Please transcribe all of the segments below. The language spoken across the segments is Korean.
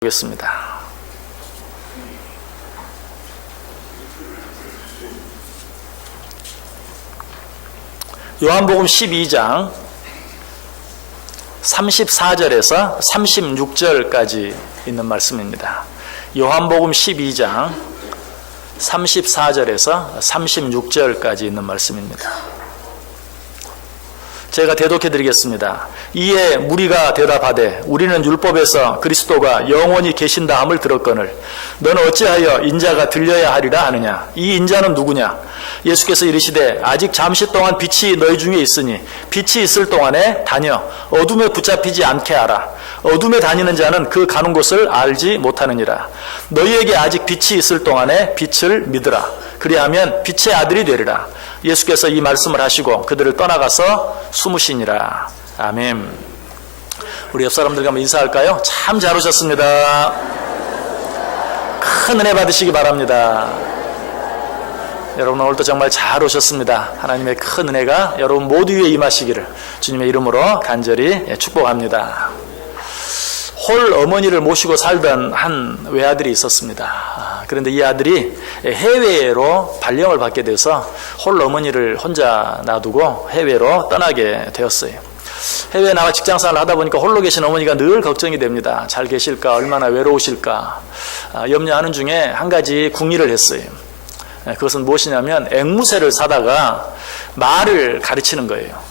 보겠습니다. 요한복음 12장 34절에서 36절까지 있는 말씀입니다. 요한복음 12장 34절에서 36절까지 있는 말씀입니다. 제가 대독해 드리겠습니다. 이에 무리가 대답하되 우리는 율법에서 그리스도가 영원히 계신다 함을 들었거늘 너는 어찌하여 인자가 들려야 하리라 하느냐. 이 인자는 누구냐. 예수께서 이르시되 아직 잠시 동안 빛이 너희 중에 있으니 빛이 있을 동안에 다녀 어둠에 붙잡히지 않게 하라. 어둠에 다니는 자는 그 가는 곳을 알지 못하느니라. 너희에게 아직 빛이 있을 동안에 빛을 믿으라. 그리하면 빛의 아들이 되리라. 예수께서 이 말씀을 하시고 그들을 떠나가서 숨으시니라. 아멘. 우리 옆 사람들과 한번 인사할까요? 참 잘 오셨습니다. 큰 은혜 받으시기 바랍니다. 여러분 오늘도 정말 잘 오셨습니다. 하나님의 큰 은혜가 여러분 모두 위에 임하시기를 주님의 이름으로 간절히 축복합니다. 홀 어머니를 모시고 살던 한 외아들이 있었습니다. 그런데 이 아들이 해외로 발령을 받게 돼서 홀 어머니를 혼자 놔두고 해외로 떠나게 되었어요. 해외에 나가 직장생활을 하다 보니까 홀로 계신 어머니가 늘 걱정이 됩니다. 잘 계실까? 얼마나 외로우실까? 염려하는 중에 한 가지 궁리를 했어요. 그것은 무엇이냐면 앵무새를 사다가 말을 가르치는 거예요.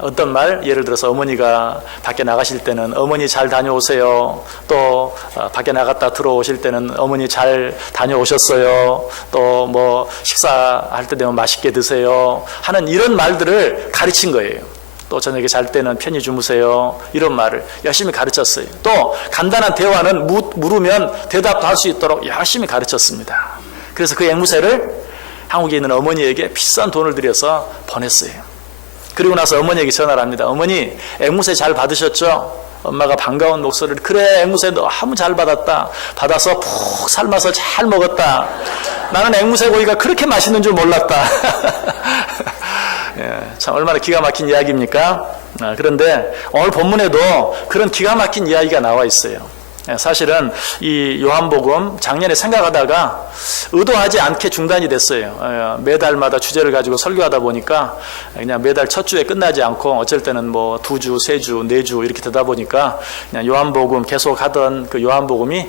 어떤 말? 예를 들어서 어머니가 밖에 나가실 때는 어머니 잘 다녀오세요. 또 밖에 나갔다 들어오실 때는 어머니 잘 다녀오셨어요. 또 뭐 식사할 때 되면 맛있게 드세요. 하는 이런 말들을 가르친 거예요. 또 저녁에 잘 때는 편히 주무세요. 이런 말을 열심히 가르쳤어요. 또 간단한 대화는 물으면 대답할 수 있도록 열심히 가르쳤습니다. 그래서 그 앵무새를 한국에 있는 어머니에게 비싼 돈을 들여서 보냈어요. 그리고 나서 어머니에게 전화를 합니다. 어머니, 앵무새 잘 받으셨죠? 엄마가 반가운 목소리를 그래 앵무새 너무 잘 받았다. 받아서 푹 삶아서 잘 먹었다. 나는 앵무새 고기가 그렇게 맛있는 줄 몰랐다. 예, 참 얼마나 기가 막힌 이야기입니까? 그런데 오늘 본문에도 그런 기가 막힌 이야기가 나와 있어요. 사실은 이 요한복음 작년에 생각하다가 의도하지 않게 중단이 됐어요. 매달마다 주제를 가지고 설교하다 보니까 그냥 매달 첫 주에 끝나지 않고 어쩔 때는 뭐 2주, 3주, 4주 이렇게 되다 보니까 그냥 요한복음 계속 하던 그 요한복음이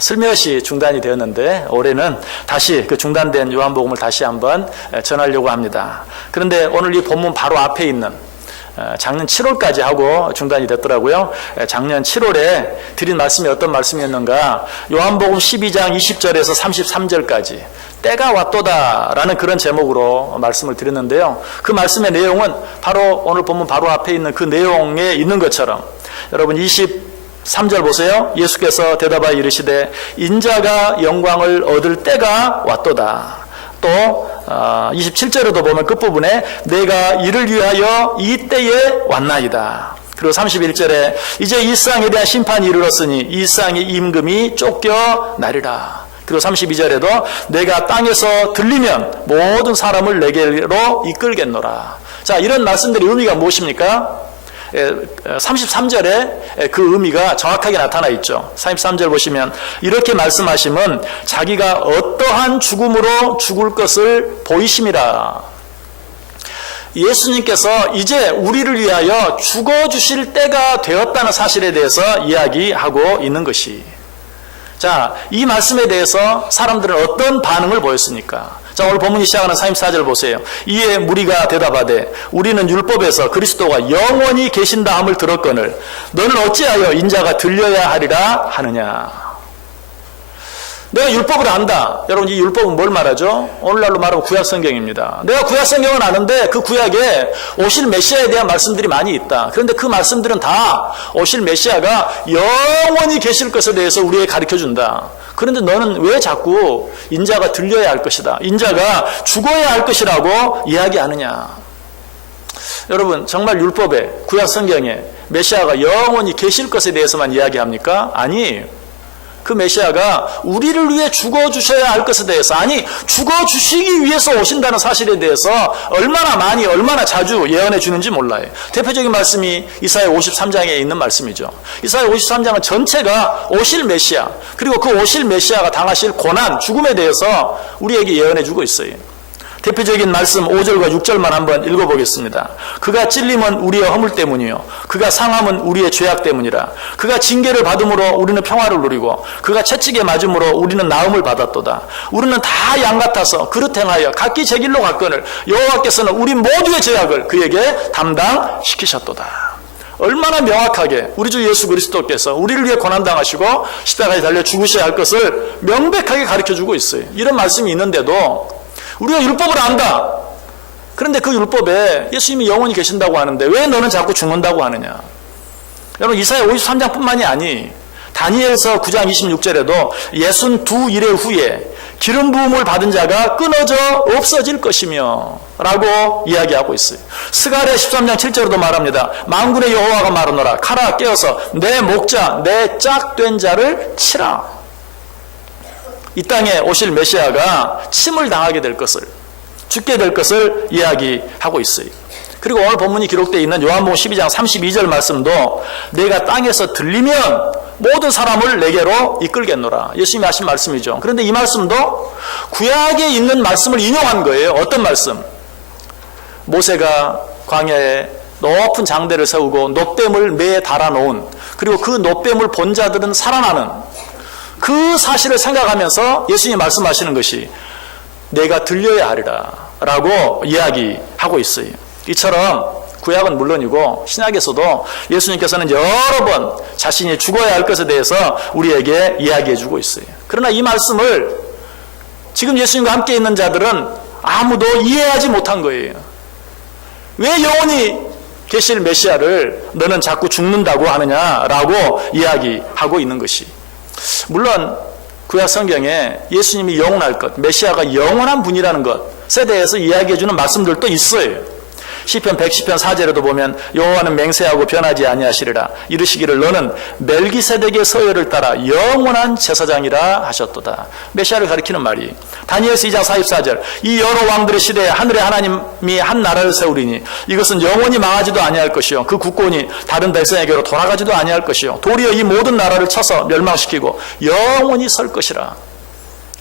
슬며시 중단이 되었는데 올해는 다시 그 중단된 요한복음을 다시 한번 전하려고 합니다. 그런데 오늘 이 본문 바로 앞에 있는 작년 7월까지 하고 중단이 됐더라고요. 작년 7월에 드린 말씀이 어떤 말씀이었는가? 요한복음 12장 20절에서 33절까지 때가 왔도다라는 그런 제목으로 말씀을 드렸는데요. 그 말씀의 내용은 바로 오늘 본문 바로 앞에 있는 그 내용에 있는 것처럼 여러분 23절 보세요. 예수께서 대답하여 이르시되 인자가 영광을 얻을 때가 왔도다. 또 27절에도 보면 끝부분에 내가 이를 위하여 이 때에 왔나이다. 그리고 31절에 이제 이 세상에 대한 심판이 이르렀으니 이 세상의 임금이 쫓겨나리라. 그리고 32절에도 내가 땅에서 들리면 모든 사람을 내게로 이끌겠노라. 자, 이런 말씀들의 의미가 무엇입니까? 33절에 그 의미가 정확하게 나타나 있죠. 33절 보시면 이렇게 말씀하시면 자기가 어떠한 죽음으로 죽을 것을 보이심이라. 예수님께서 이제 우리를 위하여 죽어주실 때가 되었다는 사실에 대해서 이야기하고 있는 것이. 자, 이 말씀에 대해서 사람들은 어떤 반응을 보였습니까? 자, 오늘 본문이 시작하는 34절 보세요. 이에 무리가 대답하되 우리는 율법에서 그리스도가 영원히 계신다 함을 들었거늘 너는 어찌하여 인자가 들려야 하리라 하느냐. 내가 율법을 안다. 여러분 이 율법은 뭘 말하죠? 오늘날로 말하면 구약성경입니다. 내가 구약성경은 아는데 그 구약에 오실 메시아에 대한 말씀들이 많이 있다. 그런데 그 말씀들은 다 오실 메시아가 영원히 계실 것에 대해서 우리에게 가르쳐준다. 그런데 너는 왜 자꾸 인자가 들려야 할 것이다. 인자가 죽어야 할 것이라고 이야기하느냐. 여러분 정말 율법에 구약성경에 메시아가 영원히 계실 것에 대해서만 이야기합니까? 아니 그 메시아가 우리를 위해 죽어주셔야 할 것에 대해서, 아니 죽어주시기 위해서 오신다는 사실에 대해서 얼마나 많이 얼마나 자주 예언해 주는지 몰라요. 대표적인 말씀이 이사야 53장에 있는 말씀이죠. 이사야 53장은 전체가 오실 메시아, 그리고 그 오실 메시아가 당하실 고난, 죽음에 대해서 우리에게 예언해 주고 있어요. 대표적인 말씀 5절과 6절만 한번 읽어보겠습니다. 그가 찔림은 우리의 허물 때문이요 그가 상함은 우리의 죄악 때문이라. 그가 징계를 받음으로 우리는 평화를 누리고 그가 채찍에 맞음으로 우리는 나음을 받았도다. 우리는 다 양 같아서 그릇 행하여 각기 제 길로 갔거늘 여호와께서는 우리 모두의 죄악을 그에게 담당시키셨도다. 얼마나 명확하게 우리 주 예수 그리스도께서 우리를 위해 고난당하시고 십자가에 달려 죽으셔야 할 것을 명백하게 가르쳐주고 있어요. 이런 말씀이 있는데도 우리가 율법을 안다. 그런데 그 율법에 예수님이 영원히 계신다고 하는데 왜 너는 자꾸 죽는다고 하느냐. 여러분 이사야 53장뿐만이 아니 다니엘서 9장 26절에도 62일의 후에 기름 부음을 받은 자가 끊어져 없어질 것이며 라고 이야기하고 있어요. 스가랴 13장 7절에도 말합니다. 만군의 여호와가 말하노라 가라 깨어서 내 목자 내 짝된 자를 치라. 이 땅에 오실 메시아가 침을 당하게 될 것을, 죽게 될 것을 이야기하고 있어요. 그리고 오늘 본문이 기록되어 있는 요한복음 12장 32절 말씀도 내가 땅에서 들리면 모든 사람을 내게로 이끌겠노라. 예수님이 하신 말씀이죠. 그런데 이 말씀도 구약에 있는 말씀을 인용한 거예요. 어떤 말씀? 모세가 광야에 높은 장대를 세우고 놋뱀을 매에 달아놓은, 그리고 그 놋뱀을 본 자들은 살아나는 그 사실을 생각하면서 예수님이 말씀하시는 것이 내가 들려야 하리라 라고 이야기하고 있어요. 이처럼 구약은 물론이고 신약에서도 예수님께서는 여러 번 자신이 죽어야 할 것에 대해서 우리에게 이야기해 주고 있어요. 그러나 이 말씀을 지금 예수님과 함께 있는 자들은 아무도 이해하지 못한 거예요. 왜 영원히 계실 메시아를 너는 자꾸 죽는다고 하느냐라고 이야기하고 있는 것이, 물론 구약 성경에 예수님이 영원할 것, 메시아가 영원한 분이라는 것에 대해서 이야기해 주는 말씀들도 있어요. 시편 110편 4절에도 보면 여호와는 맹세하고 변하지 아니하시리라. 이르시기를 너는 멜기세덱의 서열을 따라 영원한 제사장이라 하셨도다. 메시아를 가리키는 말이 다니엘서 2장 44절 이 여러 왕들의 시대에 하늘의 하나님이 한 나라를 세우리니 이것은 영원히 망하지도 아니할 것이요 그 국권이 다른 백성에게로 돌아가지도 아니할 것이요 도리어 이 모든 나라를 쳐서 멸망시키고 영원히 설 것이라.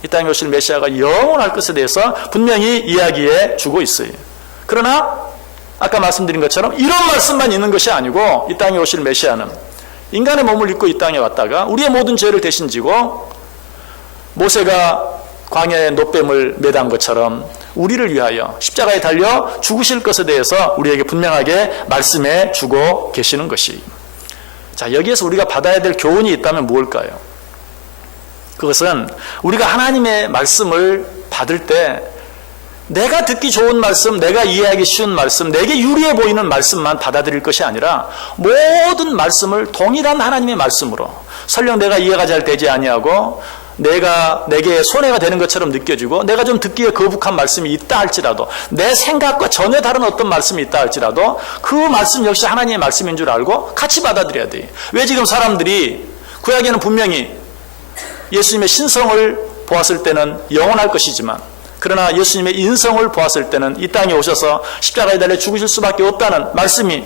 이 땅에 오실 메시아가 영원할 것에 대해서 분명히 이야기해 주고 있어요. 그러나 아까 말씀드린 것처럼 이런 말씀만 있는 것이 아니고 이 땅에 오실 메시아는 인간의 몸을 입고 이 땅에 왔다가 우리의 모든 죄를 대신 지고 모세가 광야에 놋뱀을 매단 것처럼 우리를 위하여 십자가에 달려 죽으실 것에 대해서 우리에게 분명하게 말씀해 주고 계시는 것이, 자, 여기에서 우리가 받아야 될 교훈이 있다면 무엇일까요? 그것은 우리가 하나님의 말씀을 받을 때 내가 듣기 좋은 말씀, 내가 이해하기 쉬운 말씀, 내게 유리해 보이는 말씀만 받아들일 것이 아니라 모든 말씀을 동일한 하나님의 말씀으로, 설령 내가 이해가 잘 되지 아니하고 내게 손해가 되는 것처럼 느껴지고 내가 좀 듣기에 거북한 말씀이 있다 할지라도, 내 생각과 전혀 다른 어떤 말씀이 있다 할지라도 그 말씀 역시 하나님의 말씀인 줄 알고 같이 받아들여야 돼. 왜 지금 사람들이 구약에는 분명히 예수님의 신성을 보았을 때는 영원할 것이지만 그러나 예수님의 인성을 보았을 때는 이 땅에 오셔서 십자가에 달려 죽으실 수밖에 없다는 말씀이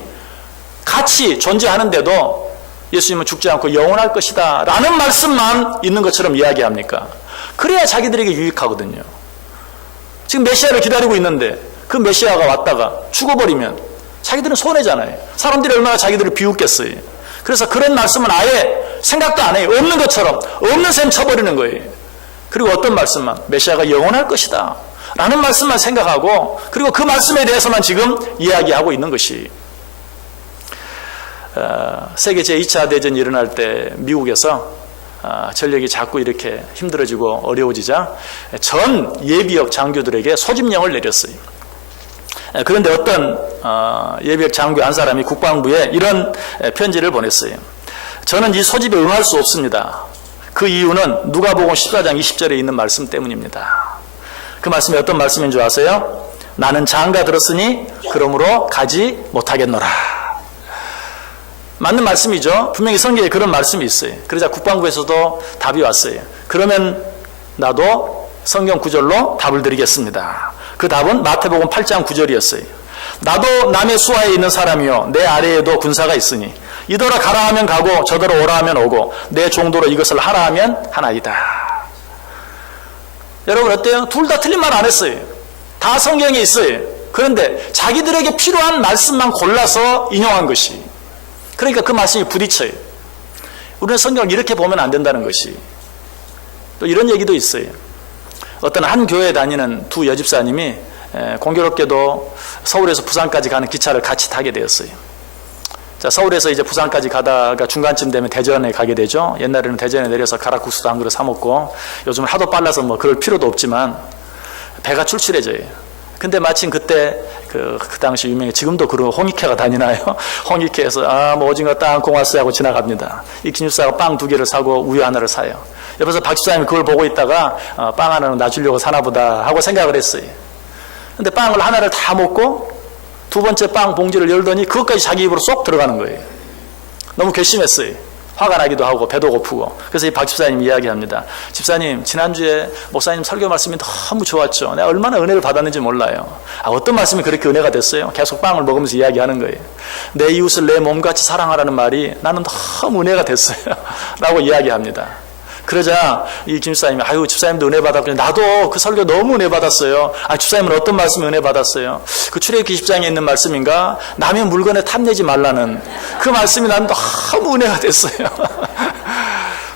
같이 존재하는데도 예수님은 죽지 않고 영원할 것이다 라는 말씀만 있는 것처럼 이야기합니까? 그래야 자기들에게 유익하거든요. 지금 메시아를 기다리고 있는데 그 메시아가 왔다가 죽어버리면 자기들은 손해잖아요. 사람들이 얼마나 자기들을 비웃겠어요. 그래서 그런 말씀은 아예 생각도 안 해요. 없는 것처럼 없는 셈 쳐버리는 거예요. 그리고 어떤 말씀만, 메시아가 영원할 것이다 라는 말씀만 생각하고, 그리고 그 말씀에 대해서만 지금 이야기하고 있는 것이, 세계 제2차 대전이 일어날 때 미국에서 전력이 자꾸 이렇게 힘들어지고 어려워지자 전 예비역 장교들에게 소집령을 내렸어요. 그런데 어떤 예비역 장교 한 사람이 국방부에 이런 편지를 보냈어요. 저는 이 소집에 응할 수 없습니다. 그 이유는 누가복음 14장 20절에 있는 말씀 때문입니다. 그 말씀이 어떤 말씀인 줄 아세요? 나는 장가 들었으니 그러므로 가지 못하겠노라. 맞는 말씀이죠. 분명히 성경에 그런 말씀이 있어요. 그러자 국방부에서도 답이 왔어요. 그러면 나도 성경 구절로 답을 드리겠습니다. 그 답은 마태복음 8장 9절이었어요. 나도 남의 수하에 있는 사람이요 내 아래에도 군사가 있으니 이더러 가라 하면 가고 저더러 오라 하면 오고 내 종도로 이것을 하라 하면 하나이다. 여러분 어때요? 둘 다 틀린 말 안 했어요. 다 성경에 있어요. 그런데 자기들에게 필요한 말씀만 골라서 인용한 것이, 그러니까 그 말씀이 부딪혀요. 우리는 성경을 이렇게 보면 안 된다는 것이. 또 이런 얘기도 있어요. 어떤 한 교회에 다니는 두 여집사님이 공교롭게도 서울에서 부산까지 가는 기차를 같이 타게 되었어요. 자, 서울에서 이제 부산까지 가다가 중간쯤 되면 대전에 가게 되죠. 옛날에는 대전에 내려서 가락국수도 한 그릇 사 먹고, 요즘은 하도 빨라서 뭐 그럴 필요도 없지만 배가 출출해져요. 근데 마침 그때 그 당시 유명해, 지금도 그런 홍익회가 다니나요? 홍익회에서 뭐 오징어 땅콩 왔어요 하고 지나갑니다. 이 김집사가 빵 2개를 사고 우유 하나를 사요. 옆에서 박 집사님이 그걸 보고 있다가 빵 하나는 놔주려고 사나 보다 하고 생각을 했어요. 근데 빵을 하나를 다 먹고 두 번째 빵 봉지를 열더니 그것까지 자기 입으로 쏙 들어가는 거예요. 너무 괘씸했어요. 화가 나기도 하고 배도 고프고. 그래서 이 박 집사님 이야기합니다. 집사님, 지난주에 목사님 설교 말씀이 너무 좋았죠. 내가 얼마나 은혜를 받았는지 몰라요. 어떤 말씀이 그렇게 은혜가 됐어요? 계속 빵을 먹으면서 이야기하는 거예요. 내 이웃을 내 몸같이 사랑하라는 말이 나는 너무 은혜가 됐어요. 라고 이야기합니다. 그러자 이 김집사님이 아유 집사님도 은혜 받았군요. 나도 그 설교 너무 은혜 받았어요. 집사님은 어떤 말씀에 은혜 받았어요? 그 출애굽기 20장에 있는 말씀인가? 남의 물건에 탐내지 말라는 그 말씀이 난 너무 은혜가 됐어요.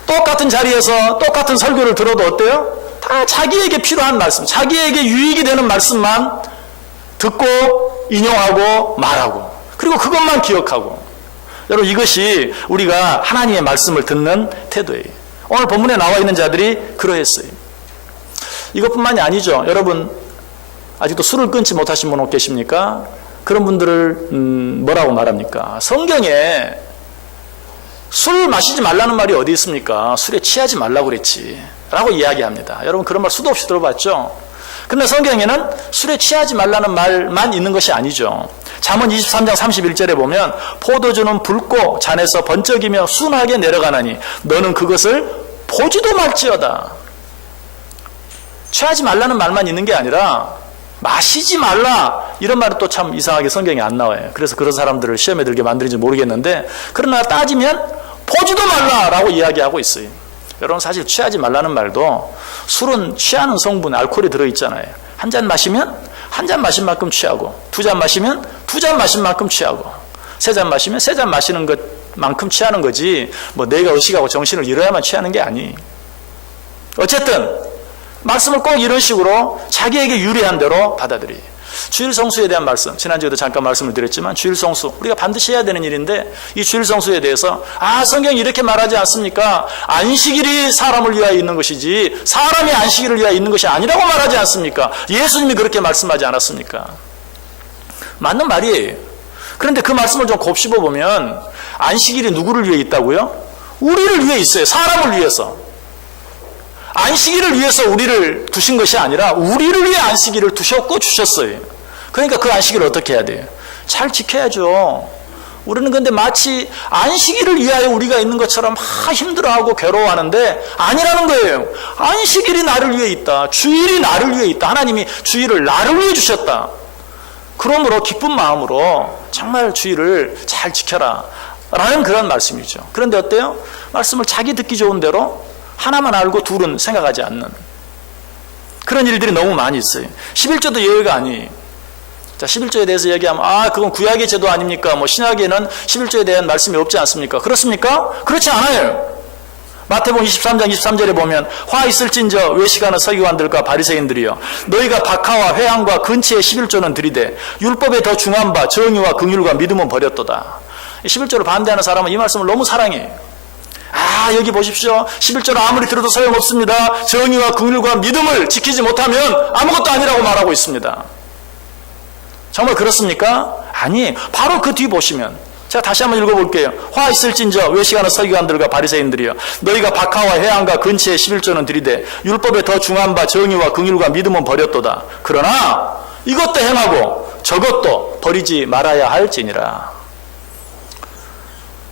똑같은 자리에서 똑같은 설교를 들어도 어때요? 다 자기에게 필요한 말씀, 자기에게 유익이 되는 말씀만 듣고 인용하고 말하고, 그리고 그것만 기억하고. 여러분, 이것이 우리가 하나님의 말씀을 듣는 태도예요. 오늘 본문에 나와 있는 자들이 그러했어요. 이것뿐만이 아니죠. 여러분, 아직도 술을 끊지 못하신 분 계십니까? 그런 분들을 뭐라고 말합니까? 성경에 술 마시지 말라는 말이 어디 있습니까? 술에 취하지 말라고 그랬지 라고 이야기합니다. 여러분, 그런 말 수도 없이 들어봤죠? 그런데 성경에는 술에 취하지 말라는 말만 있는 것이 아니죠. 잠언 23장 31절에 보면 포도주는 붉고 잔에서 번쩍이며 순하게 내려가나니 너는 그것을 보지도 말지어다. 취하지 말라는 말만 있는 게 아니라 마시지 말라 이런 말은 또 참 이상하게 성경에 안 나와요. 그래서 그런 사람들을 시험에 들게 만드는지 모르겠는데, 그러나 따지면 보지도 말라라고 이야기하고 있어요. 여러분, 사실 취하지 말라는 말도 술은 취하는 성분 알코올이 들어있잖아요. 한 잔 마시면 한 잔 마신 만큼 취하고, 두 잔 마시면 두 잔 마신 만큼 취하고, 세 잔 마시면 세 잔 마시는 것만큼 취하는 거지, 뭐 내가 의식하고 정신을 잃어야만 취하는 게 아니. 어쨌든 말씀을 꼭 이런 식으로 자기에게 유리한 대로 받아들이. 주일 성수에 대한 말씀, 지난주에도 잠깐 말씀을 드렸지만 주일 성수 우리가 반드시 해야 되는 일인데, 이 주일 성수에 대해서 성경이 이렇게 말하지 않습니까? 안식일이 사람을 위하여 있는 것이지 사람이 안식일을 위하여 있는 것이 아니라고 말하지 않습니까? 예수님이 그렇게 말씀하지 않았습니까? 맞는 말이에요. 그런데 그 말씀을 좀 곱씹어 보면 안식일이 누구를 위해 있다고요? 우리를 위해 있어요. 사람을 위해서. 안식일을 위해서 우리를 두신 것이 아니라 우리를 위해 안식일을 두셨고 주셨어요. 그러니까 그 안식일을 어떻게 해야 돼요? 잘 지켜야죠. 우리는 근데 마치 안식일을 위하여 우리가 있는 것처럼 힘들어하고 괴로워하는데 아니라는 거예요. 안식일이 나를 위해 있다. 주일이 나를 위해 있다. 하나님이 주일을 나를 위해 주셨다. 그러므로 기쁜 마음으로 정말 주일을 잘 지켜라 라는 그런 말씀이죠. 그런데 어때요? 말씀을 자기 듣기 좋은 대로 하나만 알고 둘은 생각하지 않는 그런 일들이 너무 많이 있어요. 11조도 예외가 아니에요. 자, 11조에 대해서 얘기하면 그건 구약의 제도 아닙니까? 뭐 신약에는 11조에 대한 말씀이 없지 않습니까? 그렇습니까? 그렇지 않아요. 마태복음 23장 23절에 보면 화 있을진저 외식하는 서기관들과 바리새인들이여, 너희가 박하와 회향과 근치의 11조는 들이되 율법에 더 중한 바 정의와 긍휼과 믿음은 버렸도다. 11조를 반대하는 사람은 이 말씀을 너무 사랑해요. 여기 보십시오. 11조는 아무리 들어도 소용없습니다. 정의와 긍휼과 믿음을 지키지 못하면 아무것도 아니라고 말하고 있습니다. 정말 그렇습니까? 아니, 바로 그 뒤 보시면 제가 다시 한번 읽어볼게요. 화 있을진저 외식하는 서기관들과 바리새인들이여, 너희가 박하와 회향과 근치의 11조는 들이되 율법에 더 중한 바 정의와 긍휼과 믿음은 버렸도다. 그러나 이것도 행하고 저것도 버리지 말아야 할지니라.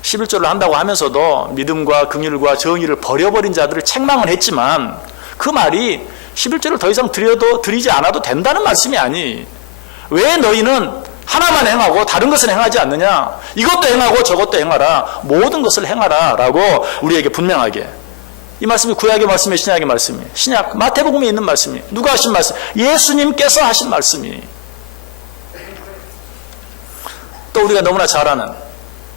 11조를 한다고 하면서도 믿음과 긍휼과 정의를 버려버린 자들을 책망을 했지만 그 말이 11조를 더 이상 드리지 않아도 된다는 말씀이 아니. 왜 너희는 하나만 행하고 다른 것은 행하지 않느냐? 이것도 행하고 저것도 행하라. 모든 것을 행하라 라고 우리에게 분명하게. 이 말씀이 구약의 말씀이에요, 신약의 말씀이에요? 신약 마태복음에 있는 말씀이에요. 누가 하신 말씀? 예수님께서 하신 말씀이. 또 우리가 너무나 잘 아는,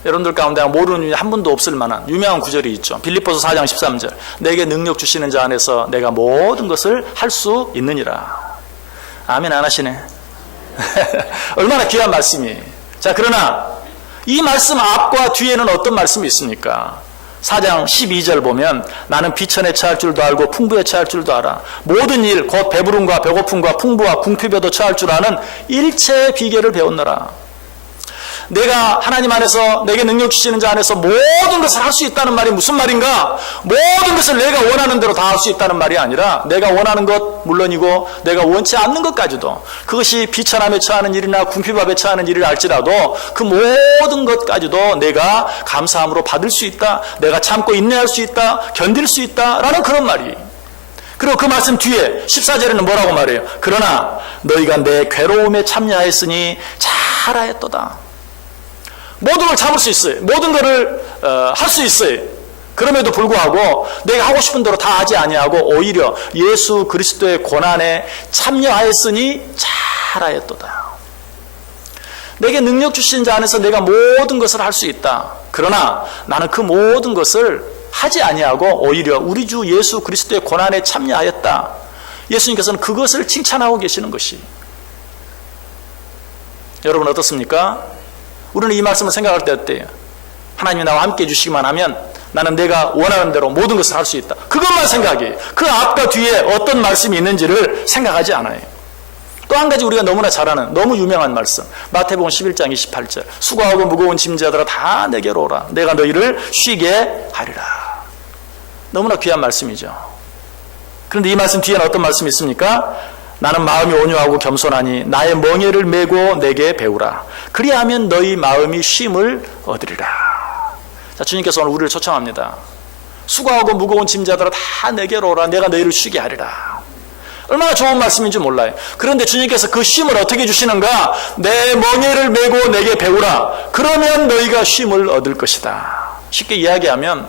여러분들 가운데 모르는 분이 한 분도 없을 만한 유명한 구절이 있죠. 빌립보서 4장 13절. 내게 능력 주시는 자 안에서 내가 모든 것을 할 수 있느니라. 아멘 안 하시네. 얼마나 귀한 말씀이에요. 자, 그러나 이 말씀 앞과 뒤에는 어떤 말씀이 있습니까? 4장 12절 보면 나는 비천에 처할 줄도 알고 풍부에 처할 줄도 알아. 모든 일 곧 배부름과 배고픔과 풍부와 궁핍에도 처할 줄 아는 일체의 비결을 배웠노라. 내가 하나님 안에서 내게 능력 주시는 자 안에서 모든 것을 할 수 있다는 말이 무슨 말인가? 모든 것을 내가 원하는 대로 다 할 수 있다는 말이 아니라 내가 원하는 것 물론이고 내가 원치 않는 것까지도, 그것이 비천함에 처하는 일이나 궁핍함에 처하는 일을 알지라도 그 모든 것까지도 내가 감사함으로 받을 수 있다, 내가 참고 인내할 수 있다, 견딜 수 있다라는 그런 말이. 그리고 그 말씀 뒤에 14절에는 뭐라고 말해요? 그러나 너희가 내 괴로움에 참여하였으니 잘하였도다. 모든 걸 참을 수 있어요. 모든 것을 할 수 있어요. 그럼에도 불구하고 내가 하고 싶은 대로 다 하지 아니하고 오히려 예수 그리스도의 고난에 참여하였으니 잘하였도다. 내게 능력 주신 자 안에서 내가 모든 것을 할 수 있다. 그러나 나는 그 모든 것을 하지 아니하고 오히려 우리 주 예수 그리스도의 고난에 참여하였다. 예수님께서는 그것을 칭찬하고 계시는 것이. 여러분 어떻습니까? 우리는 이 말씀을 생각할 때 어때요? 하나님이 나와 함께 해주시기만 하면 나는 내가 원하는 대로 모든 것을 할 수 있다. 그것만 생각해요. 그 앞과 뒤에 어떤 말씀이 있는지를 생각하지 않아요. 또 한 가지 우리가 너무나 잘 아는 너무 유명한 말씀, 마태복음 11장 28절. 수고하고 무거운 짐자들아 다 내게로 오라. 내가 너희를 쉬게 하리라. 너무나 귀한 말씀이죠. 그런데 이 말씀 뒤에는 어떤 말씀이 있습니까? 나는 마음이 온유하고 겸손하니 나의 멍에를 메고 내게 배우라. 그리하면 너희 마음이 쉼을 얻으리라. 자, 주님께서 오늘 우리를 초청합니다. 수고하고 무거운 짐자들아 다 내게로 오라. 내가 너희를 쉬게 하리라. 얼마나 좋은 말씀인지 몰라요. 그런데 주님께서 그 쉼을 어떻게 주시는가? 내 멍에를 메고 내게 배우라. 그러면 너희가 쉼을 얻을 것이다. 쉽게 이야기하면,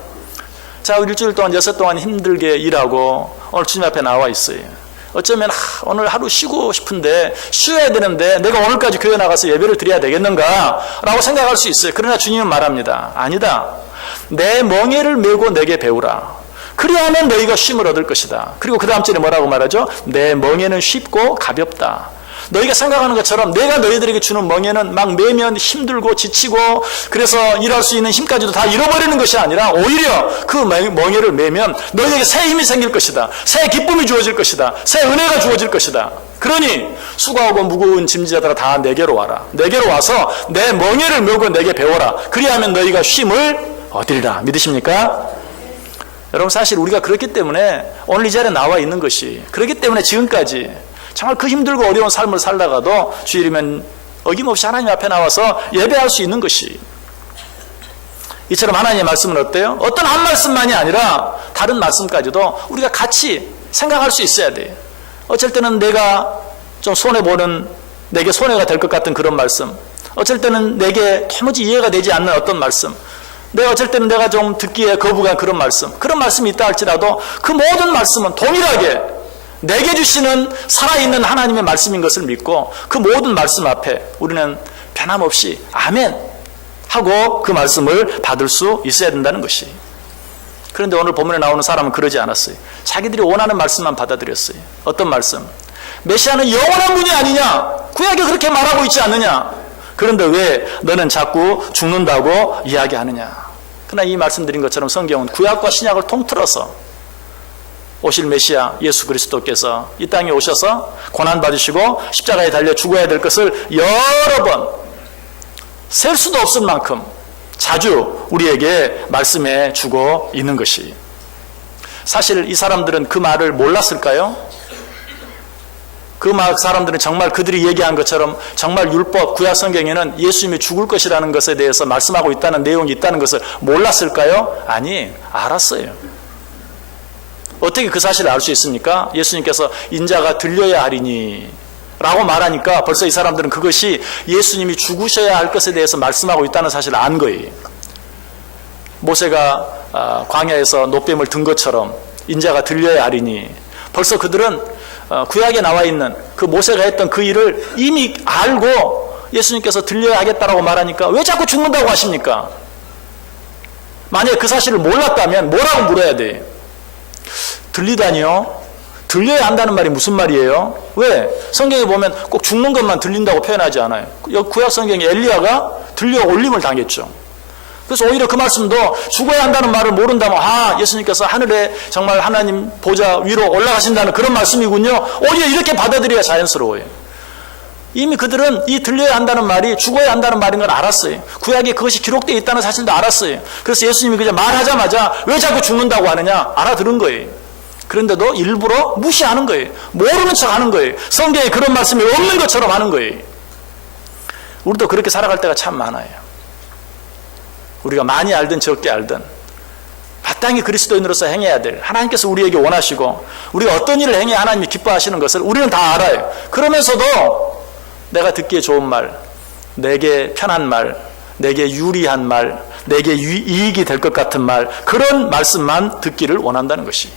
자, 일주일 동안 6일 동안 힘들게 일하고 오늘 주님 앞에 나와 있어요. 어쩌면 오늘 하루 쉬고 싶은데 쉬어야 되는데 내가 오늘까지 교회 나가서 예배를 드려야 되겠는가 라고 생각할 수 있어요. 그러나 주님은 말합니다. 아니다. 내 멍에를 메고 내게 배우라. 그리하면 너희가 쉼을 얻을 것이다. 그리고 그 다음 절에 뭐라고 말하죠? 내 멍에는 쉽고 가볍다. 너희가 생각하는 것처럼 내가 너희들에게 주는 멍에는 막 매면 힘들고 지치고 그래서 일할 수 있는 힘까지도 다 잃어버리는 것이 아니라 오히려 그 멍에를 매면 너희에게 새 힘이 생길 것이다. 새 기쁨이 주어질 것이다. 새 은혜가 주어질 것이다. 그러니 수고하고 무거운 짐지자들아 다 내게로 와라. 내게로 와서 내 멍에를 메고 내게 배워라. 그리하면 너희가 쉼을 얻으리라. 믿으십니까? 여러분 사실 우리가 그렇기 때문에 오늘 이 자리에 나와 있는 것이, 그렇기 때문에 지금까지 정말 그 힘들고 어려운 삶을 살다가도 주일이면 어김없이 하나님 앞에 나와서 예배할 수 있는 것이, 이처럼 하나님의 말씀은 어때요? 어떤 한 말씀만이 아니라 다른 말씀까지도 우리가 같이 생각할 수 있어야 돼요. 어쩔 때는 내가 좀 손해보는, 내게 손해가 될 것 같은 그런 말씀, 어쩔 때는 내게 도무지 이해가 되지 않는 어떤 말씀, 내가 어쩔 때는 내가 좀 듣기에 거부가 그런 말씀이 있다 할지라도 그 모든 말씀은 동일하게 내게 주시는 살아있는 하나님의 말씀인 것을 믿고 그 모든 말씀 앞에 우리는 변함없이 아멘 하고 그 말씀을 받을 수 있어야 된다는 것이. 그런데 오늘 본문에 나오는 사람은 그러지 않았어요. 자기들이 원하는 말씀만 받아들였어요. 어떤 말씀? 메시아는 영원한 분이 아니냐? 구약에 그렇게 말하고 있지 않느냐? 그런데 왜 너는 자꾸 죽는다고 이야기하느냐? 그러나 이 말씀드린 것처럼 성경은 구약과 신약을 통틀어서 오실 메시아 예수 그리스도께서 이 땅에 오셔서 고난받으시고 십자가에 달려 죽어야 될 것을 여러 번 셀 수도 없을 만큼 자주 우리에게 말씀해 주고 있는 것이. 사실 이 사람들은 그 말을 몰랐을까요? 그 사람들은 정말 그들이 얘기한 것처럼 정말 율법, 구약 성경에는 예수님이 죽을 것이라는 것에 대해서 말씀하고 있다는 내용이 있다는 것을 몰랐을까요? 아니, 알았어요. 어떻게 그 사실을 알 수 있습니까? 예수님께서 인자가 들려야 하리니 라고 말하니까 벌써 이 사람들은 그것이 예수님이 죽으셔야 할 것에 대해서 말씀하고 있다는 사실을 안 거예요. 모세가 광야에서 노뱀을 든 것처럼 인자가 들려야 하리니, 벌써 그들은 구약에 나와 있는 그 모세가 했던 그 일을 이미 알고 예수님께서 들려야 하겠다라고 말하니까 왜 자꾸 죽는다고 하십니까? 만약에 그 사실을 몰랐다면 뭐라고 물어야 돼? 들리다니요? 들려야 한다는 말이 무슨 말이에요? 왜? 성경에 보면 꼭 죽는 것만 들린다고 표현하지 않아요. 구약 성경에 엘리야가 들려 올림을 당했죠. 그래서 오히려 그 말씀도 죽어야 한다는 말을 모른다면 예수님께서 하늘에 정말 하나님 보좌 위로 올라가신다는 그런 말씀이군요. 오히려 이렇게 받아들여야 자연스러워요. 이미 그들은 이 들려야 한다는 말이 죽어야 한다는 말인 걸 알았어요. 구약에 그것이 기록되어 있다는 사실도 알았어요. 그래서 예수님이 그냥 말하자마자 왜 자꾸 죽는다고 하느냐 알아들은 거예요. 그런데도 일부러 무시하는 거예요. 모르는 척 하는 거예요. 성경에 그런 말씀이 없는 것처럼 하는 거예요. 우리도 그렇게 살아갈 때가 참 많아요. 우리가 많이 알든 적게 알든 마땅히 그리스도인으로서 행해야 될, 하나님께서 우리에게 원하시고 우리가 어떤 일을 행해야 하나님이 기뻐하시는 것을 우리는 다 알아요. 그러면서도 내가 듣기에 좋은 말, 내게 편한 말, 내게 유리한 말, 내게 이익이 될 것 같은 말, 그런 말씀만 듣기를 원한다는 것이.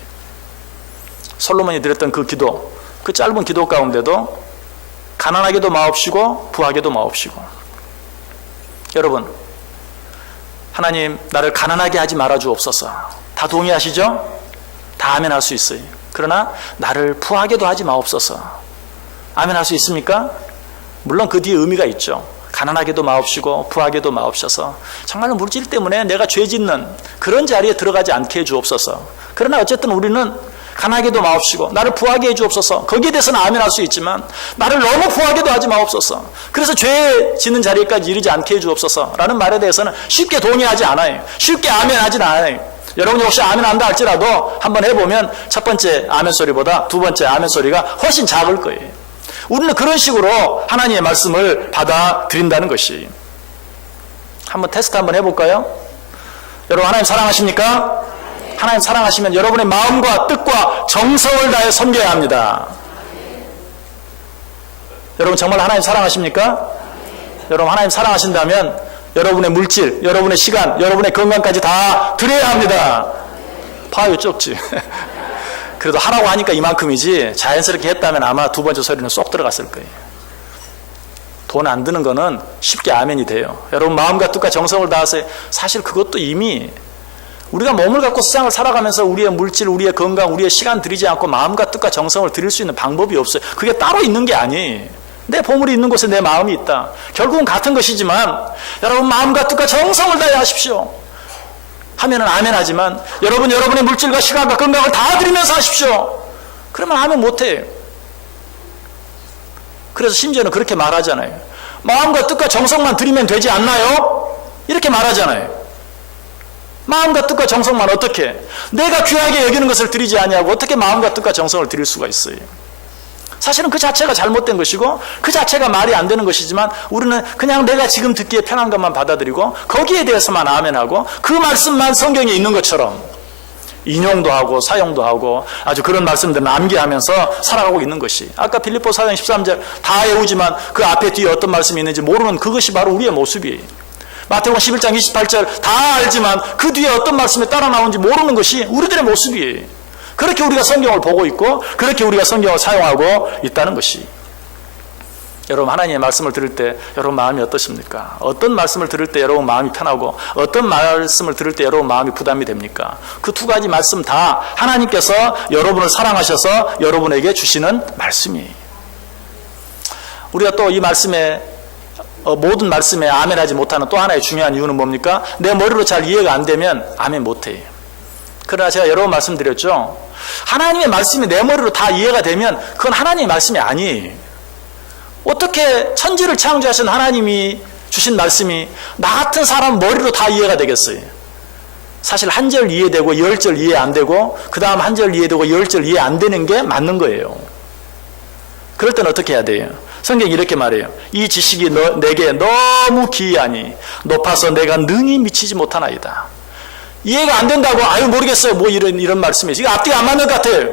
솔로몬이 드렸던 그 기도, 그 짧은 기도 가운데도 가난하게도 마옵시고 부하게도 마옵시고. 여러분, 하나님 나를 가난하게 하지 말아 주옵소서. 다 동의하시죠? 다 아멘 할 수 있어요. 그러나 나를 부하게도 하지 마옵소서. 아멘 할 수 있습니까? 물론 그 뒤에 의미가 있죠. 가난하게도 마옵시고 부하게도 마옵소서. 정말로 물질 때문에 내가 죄 짓는 그런 자리에 들어가지 않게 해 주옵소서. 그러나 어쨌든 우리는 가난하게도 마옵시고 나를 부하게 해 주옵소서. 거기에 대해서는 아멘 할 수 있지만 나를 너무 부하게도 하지 마옵소서. 그래서 죄 짓는 자리까지 이르지 않게 해 주옵소서 라는 말에 대해서는 쉽게 동의하지 않아요. 쉽게 아멘 하진 않아요. 여러분이 혹시 아멘 한다 할지라도 한번 해보면 첫 번째 아멘 소리보다 두 번째 아멘 소리가 훨씬 작을 거예요. 우리는 그런 식으로 하나님의 말씀을 받아들인다는 것이. 한번 테스트 한번 해볼까요? 여러분, 하나님 사랑하십니까? 하나님 사랑하시면 여러분의 마음과 뜻과 정성을 다해 섬겨야 합니다. 여러분 정말 하나님 사랑하십니까? 여러분 하나님 사랑하신다면 여러분의 물질, 여러분의 시간, 여러분의 건강까지 다 드려야 합니다. 봐요, 적지. 그래도 하라고 하니까 이만큼이지 자연스럽게 했다면 아마 두 번째 소리는 쏙 들어갔을 거예요. 돈 안 드는 거는 쉽게 아멘이 돼요. 여러분 마음과 뜻과 정성을 다해서 사실 그것도 이미 우리가 몸을 갖고 세상을 살아가면서 우리의 물질, 우리의 건강, 우리의 시간 들이지 않고 마음과 뜻과 정성을 드릴 수 있는 방법이 없어요. 그게 따로 있는 게 아니에요. 내 보물이 있는 곳에 내 마음이 있다. 결국은 같은 것이지만 여러분 마음과 뜻과 정성을 다해 하십시오. 하면은 아멘 하지만 여러분의 물질과 시간과 건강을 다 드리면서 하십시오. 그러면 아멘 못해요. 그래서 심지어는 그렇게 말하잖아요. 마음과 뜻과 정성만 드리면 되지 않나요? 이렇게 말하잖아요. 마음과 뜻과 정성만 어떻게? 내가 귀하게 여기는 것을 드리지 아니하고 어떻게 마음과 뜻과 정성을 드릴 수가 있어요? 사실은 그 자체가 잘못된 것이고 그 자체가 말이 안 되는 것이지만 우리는 그냥 내가 지금 듣기에 편한 것만 받아들이고 거기에 대해서만 아멘하고 그 말씀만 성경에 있는 것처럼 인용도 하고 사용도 하고 아주 그런 말씀들을 암기하면서 살아가고 있는 것이, 아까 빌립보 4장 13절 다 외우지만 그 앞에 뒤에 어떤 말씀이 있는지 모르는 그것이 바로 우리의 모습이에요. 마태복음 11장 28절 다 알지만 그 뒤에 어떤 말씀이 따라 나오는지 모르는 것이 우리들의 모습이에요. 그렇게 우리가 성경을 보고 있고 그렇게 우리가 성경을 사용하고 있다는 것이. 여러분 하나님의 말씀을 들을 때 여러분 마음이 어떠십니까? 어떤 말씀을 들을 때 여러분 마음이 편하고 어떤 말씀을 들을 때 여러분 마음이 부담이 됩니까? 그 두 가지 말씀 다 하나님께서 여러분을 사랑하셔서 여러분에게 주시는 말씀이에요. 우리가 또 이 말씀에 모든 말씀에 아멘하지 못하는 또 하나의 중요한 이유는 뭡니까? 내 머리로 잘 이해가 안 되면 아멘 못해요. 그러나 제가 여러 번 말씀드렸죠. 하나님의 말씀이 내 머리로 다 이해가 되면 그건 하나님의 말씀이 아니에요. 어떻게 천지를 창조하신 하나님이 주신 말씀이 나 같은 사람 머리로 다 이해가 되겠어요? 사실 한 절 이해되고 10절 이해 안 되고 그 다음 한 절 이해되고 10절 이해 안 되는 게 맞는 거예요. 그럴 때는 어떻게 해야 돼요? 성경이 이렇게 말해요. 이 지식이 내게 너무 기이하니 높아서 내가 능히 미치지 못하나이다. 이해가 안 된다고 아유 모르겠어요 뭐 이런 말씀이지 이거 앞뒤가 안 맞는 것 같아요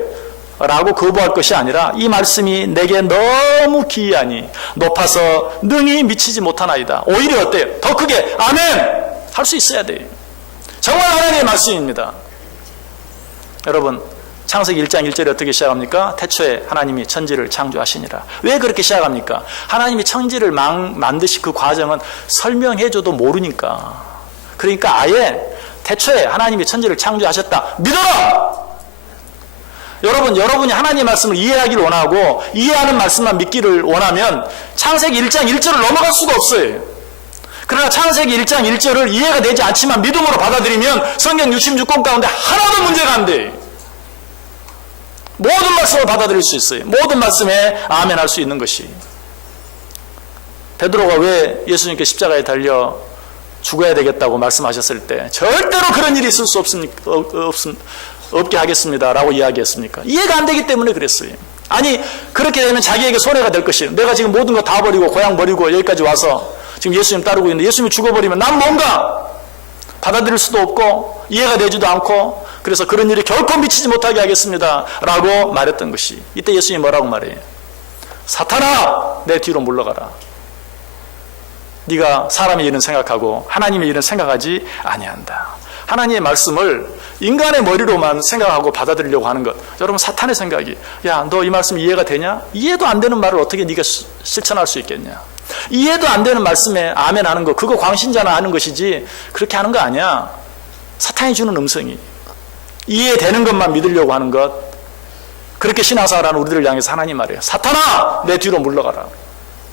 라고 거부할 것이 아니라 이 말씀이 내게 너무 기이하니 높아서 능히 미치지 못하나이다. 오히려 어때요? 더 크게 아멘 할 수 있어야 돼요. 정말 하나님의 말씀입니다. 여러분 창세기 1장 1절에 어떻게 시작합니까? 태초에 하나님이 천지를 창조하시니라. 왜 그렇게 시작합니까? 하나님이 천지를 만드신 그 과정은 설명해줘도 모르니까. 그러니까 아예 태초에 하나님이 천지를 창조하셨다. 믿어라! 여러분이 하나님의 말씀을 이해하기를 원하고 이해하는 말씀만 믿기를 원하면 창세기 1장 1절을 넘어갈 수가 없어요. 그러나 창세기 1장 1절을 이해가 되지 않지만 믿음으로 받아들이면 성경 66권 가운데 하나도 문제가 안 돼. 모든 말씀을 받아들일 수 있어요. 모든 말씀에 아멘 할 수 있는 것이. 베드로가 왜 예수님께 십자가에 달려 죽어야 되겠다고 말씀하셨을 때 절대로 그런 일이 있을 수 없게 하겠습니다 라고 이야기했습니까? 이해가 안 되기 때문에 그랬어요. 아니 그렇게 되면 자기에게 손해가 될 것이에요. 내가 지금 모든 거 다 버리고 고향 버리고 여기까지 와서 지금 예수님 따르고 있는데 예수님이 죽어버리면 난 뭔가 받아들일 수도 없고 이해가 되지도 않고 그래서 그런 일이 결코 미치지 못하게 하겠습니다 라고 말했던 것이. 이때 예수님이 뭐라고 말해요? 사탄아 내 뒤로 물러가라. 네가 사람의 일은 생각하고 하나님의 일은 생각하지 아니한다. 하나님의 말씀을 인간의 머리로만 생각하고 받아들이려고 하는 것. 여러분 사탄의 생각이 야 너 이 말씀 이해가 되냐? 이해도 안 되는 말을 어떻게 네가 실천할 수 있겠냐? 이해도 안 되는 말씀에 아멘 하는 거 그거 광신자나 하는 것이지 그렇게 하는 거 아니야. 사탄이 주는 음성이 이해되는 것만 믿으려고 하는 것. 그렇게 신앙생활하는 우리들을 향해서 하나님 말해요. 사탄아 내 뒤로 물러가라.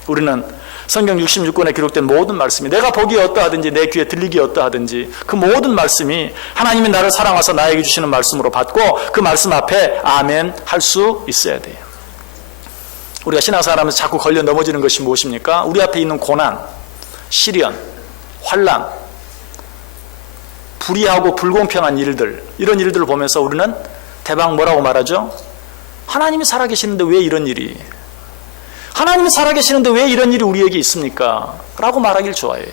우리는 성경 66권에 기록된 모든 말씀이 내가 보기에 어떠하든지 내 귀에 들리기에 어떠하든지 그 모든 말씀이 하나님이 나를 사랑하셔서 나에게 주시는 말씀으로 받고 그 말씀 앞에 아멘 할 수 있어야 돼요. 우리가 신앙생활하면서 자꾸 걸려 넘어지는 것이 무엇입니까? 우리 앞에 있는 고난, 시련, 환난, 불의하고 불공평한 일들 이런 일들을 보면서 우리는 대박 뭐라고 말하죠? 하나님이 살아계시는데 왜 이런 일이 하나님이 살아계시는데 왜 이런 일이 우리에게 있습니까? 라고 말하길 좋아해요.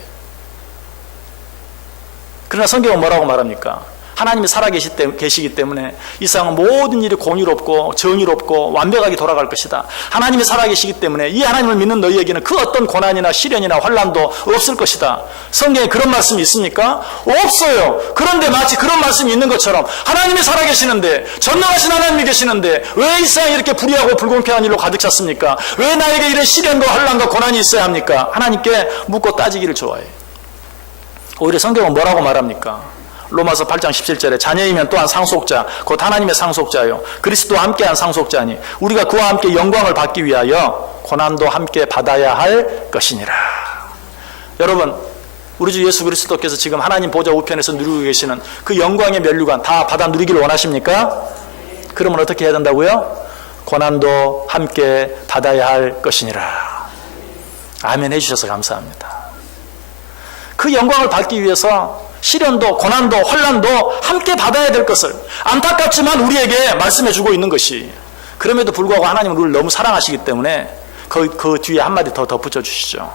그러나 성경은 뭐라고 말합니까? 하나님이 살아계시기 때문에 이 세상은 모든 일이 공의롭고 정의롭고 완벽하게 돌아갈 것이다. 하나님이 살아계시기 때문에 이 하나님을 믿는 너희에게는 그 어떤 고난이나 시련이나 환난도 없을 것이다. 성경에 그런 말씀이 있습니까? 없어요. 그런데 마치 그런 말씀이 있는 것처럼 하나님이 살아계시는데 전능하신 하나님이 계시는데 왜 이 세상이 이렇게 불의하고 불공평한 일로 가득 찼습니까? 왜 나에게 이런 시련과 환난과 고난이 있어야 합니까? 하나님께 묻고 따지기를 좋아해요. 오히려 성경은 뭐라고 말합니까? 로마서 8장 17절에 자녀이면 또한 상속자 곧 하나님의 상속자요 그리스도와 함께한 상속자니 우리가 그와 함께 영광을 받기 위하여 고난도 함께 받아야 할 것이니라. 여러분 우리 주 예수 그리스도께서 지금 하나님 보좌 우편에서 누리고 계시는 그 영광의 면류관 다 받아 누리기를 원하십니까? 그러면 어떻게 해야 된다고요? 고난도 함께 받아야 할 것이니라. 아멘 해주셔서 감사합니다. 그 영광을 받기 위해서 시련도 고난도 환난도 함께 받아야 될 것을 안타깝지만 우리에게 말씀해주고 있는 것이 그럼에도 불구하고 하나님은 우리를 너무 사랑하시기 때문에 그 뒤에 한마디 더 덧붙여 주시죠.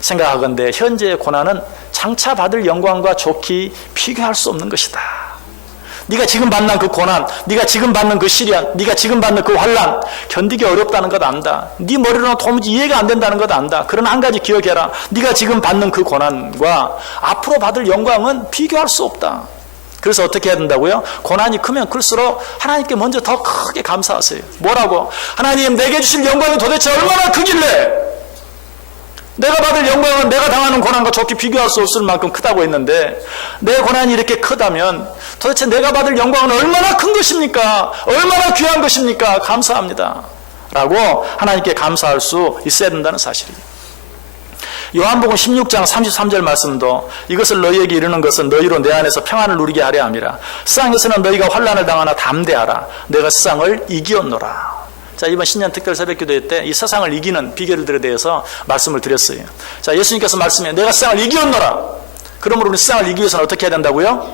생각하건대 현재의 고난은 장차 받을 영광과 좋기 비교할 수 없는 것이다. 네가 지금 받는 그 고난, 네가 지금 받는 그 시련, 네가 지금 받는 그 환난 견디기 어렵다는 것 안다. 네 머리로는 도무지 이해가 안 된다는 것 안다. 그러나 한 가지 기억해라. 네가 지금 받는 그 고난과 앞으로 받을 영광은 비교할 수 없다. 그래서 어떻게 해야 된다고요? 고난이 크면 클수록 하나님께 먼저 더 크게 감사하세요. 뭐라고? 하나님 내게 주실 영광이 도대체 얼마나 크길래 내가 받을 영광은 내가 당하는 고난과 좋게 비교할 수 없을 만큼 크다고 했는데 내 고난이 이렇게 크다면 도대체 내가 받을 영광은 얼마나 큰 것입니까? 얼마나 귀한 것입니까? 감사합니다. 라고 하나님께 감사할 수 있어야 된다는 사실이에요. 요한복음 16장 33절 말씀도 이것을 너희에게 이르는 것은 너희로 내 안에서 평안을 누리게 하려 함이라. 세상에서는 너희가 환난을 당하나 담대하라. 내가 세상을 이기었노라. 자, 이번 신년 특별 새벽기도회 때 이 세상을 이기는 비결들에 대해서 말씀을 드렸어요. 자, 예수님께서 말씀해 내가 세상을 이기었노라. 그러므로 우리 세상을 이기기 위해서는 어떻게 해야 된다고요?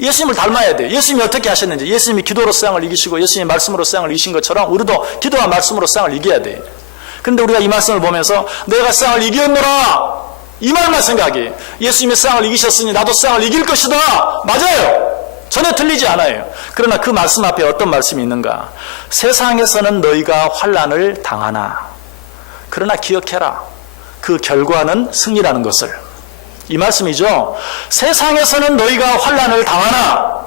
예수님을 닮아야 돼요. 예수님이 어떻게 하셨는지, 예수님이 기도로 세상을 이기시고 예수님이 말씀으로 세상을 이기신 것처럼 우리도 기도와 말씀으로 세상을 이겨야 돼요. 그런데 우리가 이 말씀을 보면서 내가 세상을 이겼노라 이 말만 생각해. 예수님이 세상을 이기셨으니 나도 세상을 이길 것이다. 맞아요. 전혀 틀리지 않아요. 그러나 그 말씀 앞에 어떤 말씀이 있는가? 세상에서는 너희가 환난을 당하나 그러나 기억해라. 그 결과는 승리라는 것을. 이 말씀이죠. 세상에서는 너희가 환난을 당하나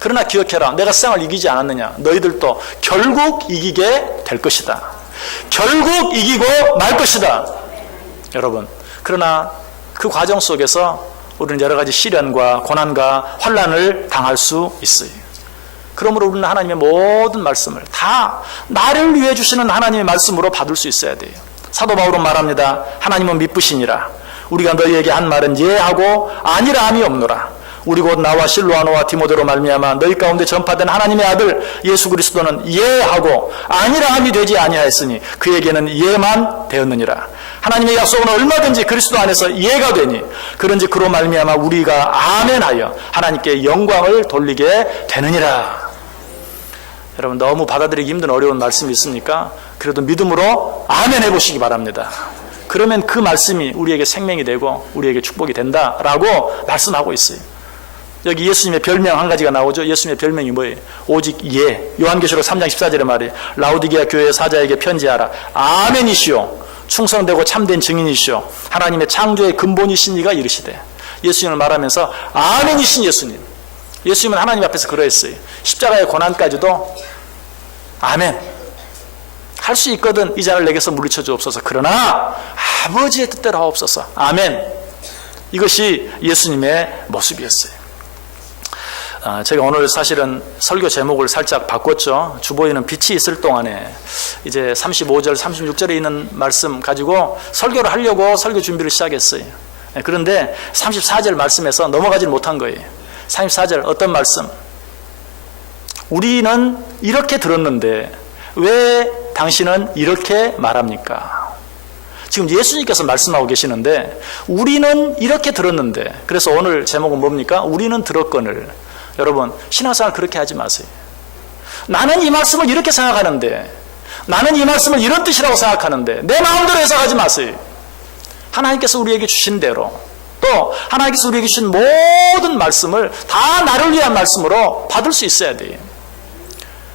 그러나 기억해라. 내가 세상을 이기지 않았느냐. 너희들도 결국 이기게 될 것이다. 결국 이기고 말 것이다. 여러분, 그러나 그 과정 속에서 우리는 여러 가지 시련과 고난과 환난을 당할 수 있어요. 그러므로 우리는 하나님의 모든 말씀을 다 나를 위해 주시는 하나님의 말씀으로 받을 수 있어야 돼요. 사도 바울은 말합니다. 하나님은 미쁘시니라. 우리가 너희에게 한 말은 예하고 아니라 함이 없노라. 우리 곧 나와 실로아노와 디모데로 말미암아 너희 가운데 전파된 하나님의 아들 예수 그리스도는 예하고 아니라 함이 되지 아니하였으니 그에게는 예만 되었느니라. 하나님의 약속은 얼마든지 그리스도 안에서 예가 되니 그런지 그로 말미암아 우리가 아멘하여 하나님께 영광을 돌리게 되느니라. 여러분, 너무 받아들이기 힘든 어려운 말씀이 있습니까? 그래도 믿음으로 아멘 해보시기 바랍니다. 그러면 그 말씀이 우리에게 생명이 되고 우리에게 축복이 된다라고 말씀하고 있어요. 여기 예수님의 별명 한 가지가 나오죠. 예수님의 별명이 뭐예요? 오직 예. 요한계시록 3장 14절에 말이에요. 라우디게아 교회 사자에게 편지하라. 아멘이시오. 충성되고 참된 증인이시오. 하나님의 창조의 근본이신 이가 이르시되. 예수님을 말하면서 아멘이신 예수님. 예수님은 하나님 앞에서 그러했어요. 십자가의 고난까지도 아멘. 할 수 있거든 이 자를 내게서 물리쳐 주옵소서. 그러나 아버지의 뜻대로 하옵소서. 아멘. 이것이 예수님의 모습이었어요. 제가 오늘 사실은 설교 제목을 살짝 바꿨죠. 주보에는 빛이 있을 동안에 이제 35절, 36절에 있는 말씀 가지고 설교를 하려고 설교 준비를 시작했어요. 그런데 34절 말씀에서 넘어가질 못한 거예요. 34절 어떤 말씀? 우리는 이렇게 들었는데 왜 당신은 이렇게 말합니까? 지금 예수님께서 말씀하고 계시는데 우리는 이렇게 들었는데, 그래서 오늘 제목은 뭡니까? 우리는 들었거늘. 여러분, 신앙생활 그렇게 하지 마세요. 나는 이 말씀을 이렇게 생각하는데, 나는 이 말씀을 이런 뜻이라고 생각하는데, 내 마음대로 해석하지 마세요. 하나님께서 우리에게 주신 대로, 또 하나님께서 우리에게 주신 모든 말씀을 다 나를 위한 말씀으로 받을 수 있어야 돼요.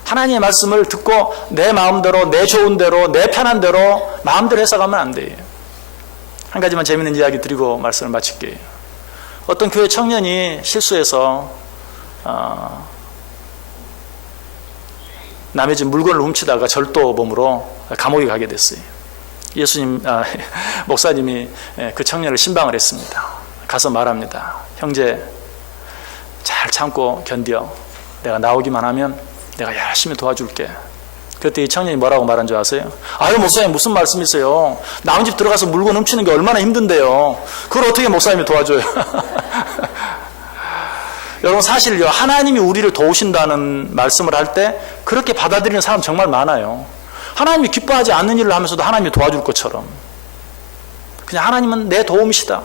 하나님의 말씀을 듣고 내 마음대로, 내 좋은 대로, 내 편한 대로 마음대로 해석하면 안 돼요. 한 가지만 재밌는 이야기 드리고 말씀을 마칠게요. 어떤 교회 청년이 실수해서 남의 집 물건을 훔치다가 절도범으로 감옥에 가게 됐어요. 목사님이 그 청년을 신방을 했습니다. 가서 말합니다. 형제, 잘 참고 견뎌. 내가 나오기만 하면 내가 열심히 도와줄게. 그때 이 청년이 뭐라고 말한 줄 아세요? 아유, 목사님 무슨 말씀이세요? 남의 집 들어가서 물건 훔치는 게 얼마나 힘든데요. 그걸 어떻게 목사님이 도와줘요? 여러분, 사실요, 하나님이 우리를 도우신다는 말씀을 할 때 그렇게 받아들이는 사람 정말 많아요. 하나님이 기뻐하지 않는 일을 하면서도 하나님이 도와줄 것처럼 그냥 하나님은 내 도움이시다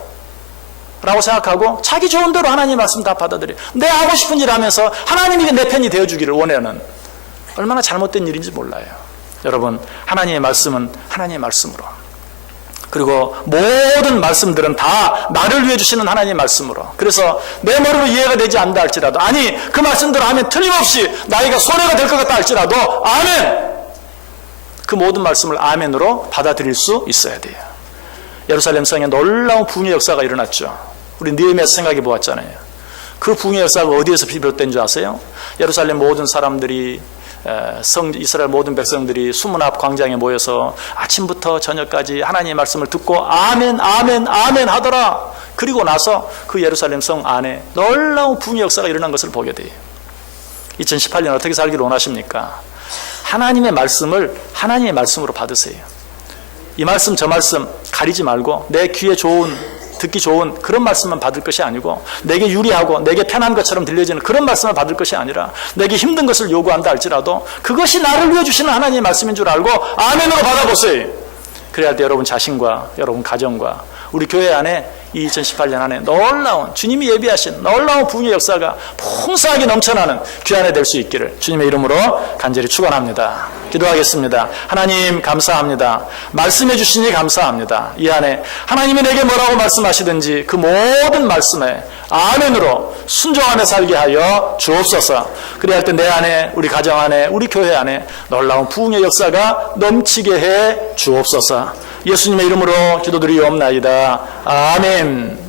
라고 생각하고 자기 좋은 대로 하나님의 말씀 다 받아들여요. 내 하고 싶은 일 하면서 하나님이 내 편이 되어주기를 원하는, 얼마나 잘못된 일인지 몰라요. 여러분, 하나님의 말씀은 하나님의 말씀으로, 그리고 모든 말씀들은 다 나를 위해 주시는 하나님의 말씀으로, 그래서 내 머리로 이해가 되지 않는다 할지라도, 아니 그 말씀대로 하면 틀림없이 나이가 손해가 될 것 같다 할지라도 아멘! 그 모든 말씀을 아멘으로 받아들일 수 있어야 돼요. 예루살렘 성에 놀라운 부흥의 역사가 일어났죠. 우리 느헤미야서 생각해 보았잖아요. 그 부흥의 역사가 어디에서 비롯된 줄 아세요? 예루살렘 모든 사람들이, 이스라엘 모든 백성들이 수문 앞 광장에 모여서 아침부터 저녁까지 하나님의 말씀을 듣고 아멘 아멘 아멘 하더라. 그리고 나서 그 예루살렘 성 안에 놀라운 부흥의 역사가 일어난 것을 보게 돼요. 2018년 어떻게 살기를 원하십니까? 하나님의 말씀을 하나님의 말씀으로 받으세요. 이 말씀 저 말씀 가리지 말고 내 귀에 좋은, 듣기 좋은 그런 말씀만 받을 것이 아니고, 내게 유리하고 내게 편한 것처럼 들려지는 그런 말씀을 받을 것이 아니라 내게 힘든 것을 요구한다 할지라도 그것이 나를 위해 주시는 하나님의 말씀인 줄 알고 아멘으로 받아보세요. 그래야 할 때 여러분 자신과 여러분 가정과 우리 교회 안에 이 2018년 안에 놀라운 주님이 예비하신 놀라운 부흥의 역사가 풍성하게 넘쳐나는 귀한 해 될 수 있기를 주님의 이름으로 간절히 축원합니다. 기도하겠습니다. 하나님 감사합니다. 말씀해 주시니 감사합니다. 이 안에 하나님이 내게 뭐라고 말씀하시든지 그 모든 말씀에 아멘으로 순종하며 살게 하여 주옵소서. 그래야 할 때 내 안에, 우리 가정 안에, 우리 교회 안에 놀라운 부흥의 역사가 넘치게 해 주옵소서. 예수님의 이름으로 기도드리옵나이다. 아멘.